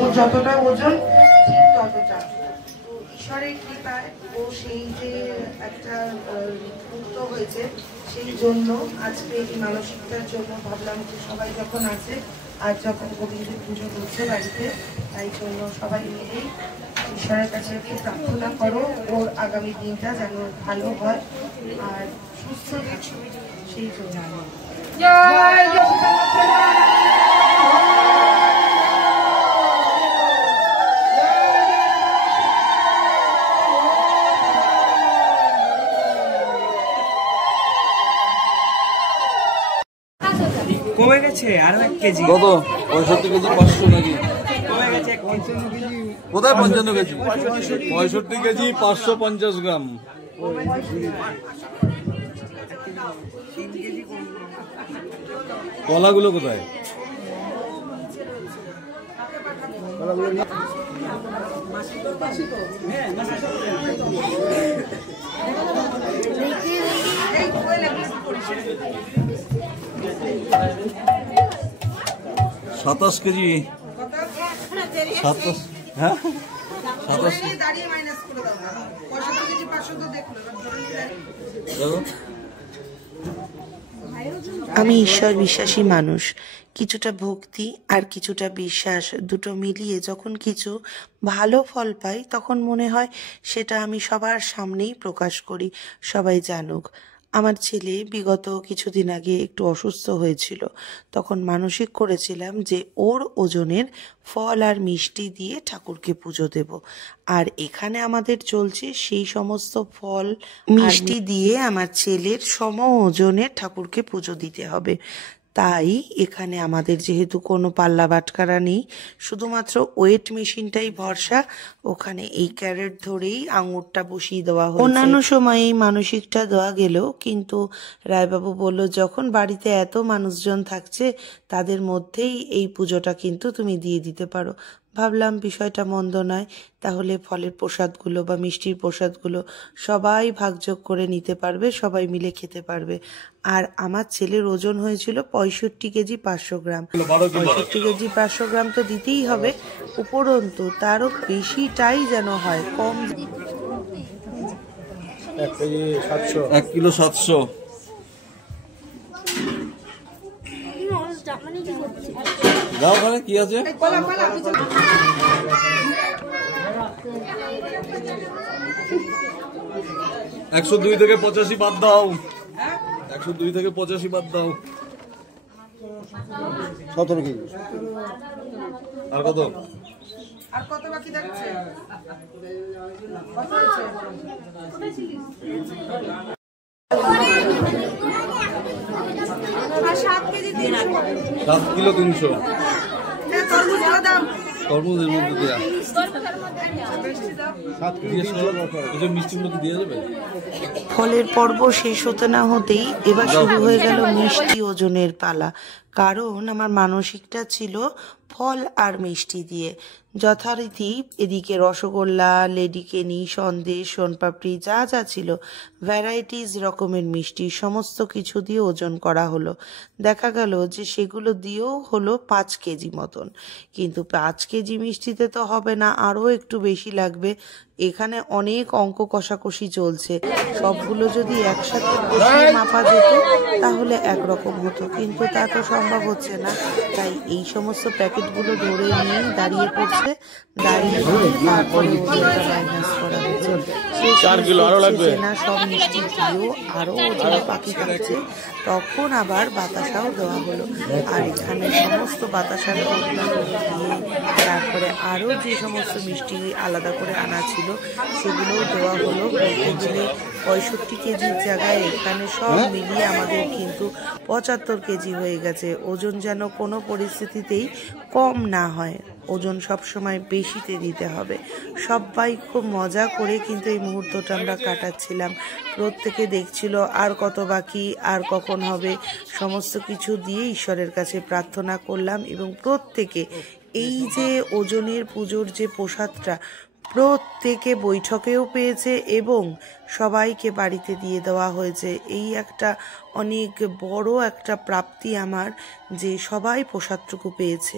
ও যতটা ওজন ঠিক ততটা। তো ঈশ্বরের কৃপায় ও সেই যে একটা মুক্ত হয়েছে, সেই জন্য আজকে এই মানসিকতার জন্য ভাবলাম যে সবাই যখন আছে আর যখন গোবিন্দের পুজো করছে বাড়িতে, তাই জন্য সবাই মিলেই ঈশ্বরের কাছে একটু প্রার্থনা করো ওর আগামী দিনটা যেন ভালো হয় আর সুস্থ থাকে, সেই জন্য। কমে গেছে আরো 1 কেজি। কত? 65 কেজি 500 নাকি? কমে গেছে 55 কেজি। কোথায় 55 কেজি? 65 কেজি 550 গ্রাম। কলাগুলো কোথায়? সাতাশ কেজি। 27, হ্যাঁ 27। আমি ঈশ্বর বিশ্বাসী মানুষ, কিছুটা ভক্তি আর কিছুটা বিশ্বাস দুটো মিলিয়ে যখন কিছু ভালো ফল পাই তখন মনে হয় সেটা আমি সবার সামনেই প্রকাশ করি, সবাই জানুক। আমার ছেলে বিগত কিছুদিন আগে একটু অসুস্থ হয়েছিল, তখন মানসিক করেছিলাম যে ওর ওজনের ফল আর মিষ্টি দিয়ে ঠাকুরকে পুজো দেব। আর এখানে আমাদের চলছে সেই সমস্ত ফল মিষ্টি দিয়ে আমার ছেলের সম ওজনের ঠাকুরকে পুজো দিতে হবে। তাই এখানে আমাদের যেহেতু কোনো পাল্লা বাটখারা নেই, শুধুমাত্র ওয়েট মেশিনটাই ভরসা, ওখানে এই ক্যারেট ধরেই আঙুরটা বসিয়ে দেওয়া হয়েছে। অন্যান্য সময় এই মানসিকটা দেওয়া গেলেও কিন্তু রায়বাবু বলল যখন বাড়িতে এত মানুষজন থাকছে তাদের মধ্যেই এই পুজোটা কিন্তু তুমি দিয়ে দিতে পারো। ভাবলাম বিষয়টা মন্দ নয়, তাহলে ফলের প্রসাদগুলো বা মিষ্টির প্রসাদগুলো সবাই ভাগযোগ করে নিতে পারবে, সবাই মিলে খেতে পারবে। আর আমার ছেলের ওজন হয়েছিল 65 কেজি 500 গ্রাম। 65 কেজি 500 গ্রাম তো দিতেই হবে, উপরন্তু তারও বেশিটাই যেন হয়, কম। 1 কেজি 700, 1 কিলো 700। যাও ওখানে কি আছে? 102 থেকে 85 বাদ দাও। 102 থেকে 85 বাদ দাও। 17 কেজি। আর কত? আর কত বাকি থাকছে? কত আছে? 7 কিলো 300। তরমুজের মধ্যে দেয়া ফলের পর্ব শেষ হতে না হতেই এবার শুরু হয়ে গেল মিষ্টি ওজনের পালা। কারণ আমার মানসিকটা ছিল ফল আর মিষ্টি দিয়ে। যথারীতি এদিকে রসগোল্লা, লেডিকেনি, সন্দেশ, সোনপাপড়ি যা যা ছিল ভ্যারাইটিস রকমের মিষ্টি সমস্ত কিছু দিয়ে ওজন করা হলো। দেখা গেল যে সেগুলো দিয়েও হলো 5 কেজি মতন, কিন্তু 5 কেজি মিষ্টিতে তো হবে না, আরও একটু বেশি লাগবে। এখানে অনেক অঙ্ক কষাকষি চলছে, সবগুলো যদি একসাথে বসিয়ে মাপা যেত তাহলে একরকম হতো, কিন্তু তা তো সম্ভব হচ্ছে না। তাই এই সমস্ত প্যাকেটগুলো ধরে নিয়ে দাঁড়িয়ে পড়ছে, দাঁড়িয়ে তারপরে ওজনটা মাইনাস করা হচ্ছে। না সব মিষ্টি দিয়েও আরও ওজন বাকি থাকছে, তখন আবার বাতাসাও দেওয়া হলো। আর এখানে সমস্ত বাতাসার দিয়ে তারপরে আরও যে সমস্ত মিষ্টি আলাদা করে আনা ছিল সেগুলোও দেওয়া হলো। বলতে গেলে 65 কেজির জায়গায় এখানে সব মিলিয়ে আমাদের কিন্তু 75 কেজি হয়ে গেছে। ওজন যেন কোনো পরিস্থিতিতেই কম না হয়, ওজন সবসময় বেশিতে দিতে হবে। সবাই খুব মজা করে কিন্তু এই মুহূর্তটা আমরা কাটাচ্ছিলাম। প্রত্যেকে দেখছিল আর কত বাকি, আর কখন হবে, সমস্ত কিছু দিয়ে ঈশ্বরের কাছে প্রার্থনা করলাম। এবং প্রত্যেকে এই যে ওজনের পুজোর যে প্রসাদটা প্রত্যেকে বৈঠকেও পেয়েছে এবং সবাইকে বাড়িতে দিয়ে দেওয়া হয়েছে। এই একটা অনেক বড় একটা প্রাপ্তি আমার, যে সবাই প্রসাদটুকু পেয়েছে।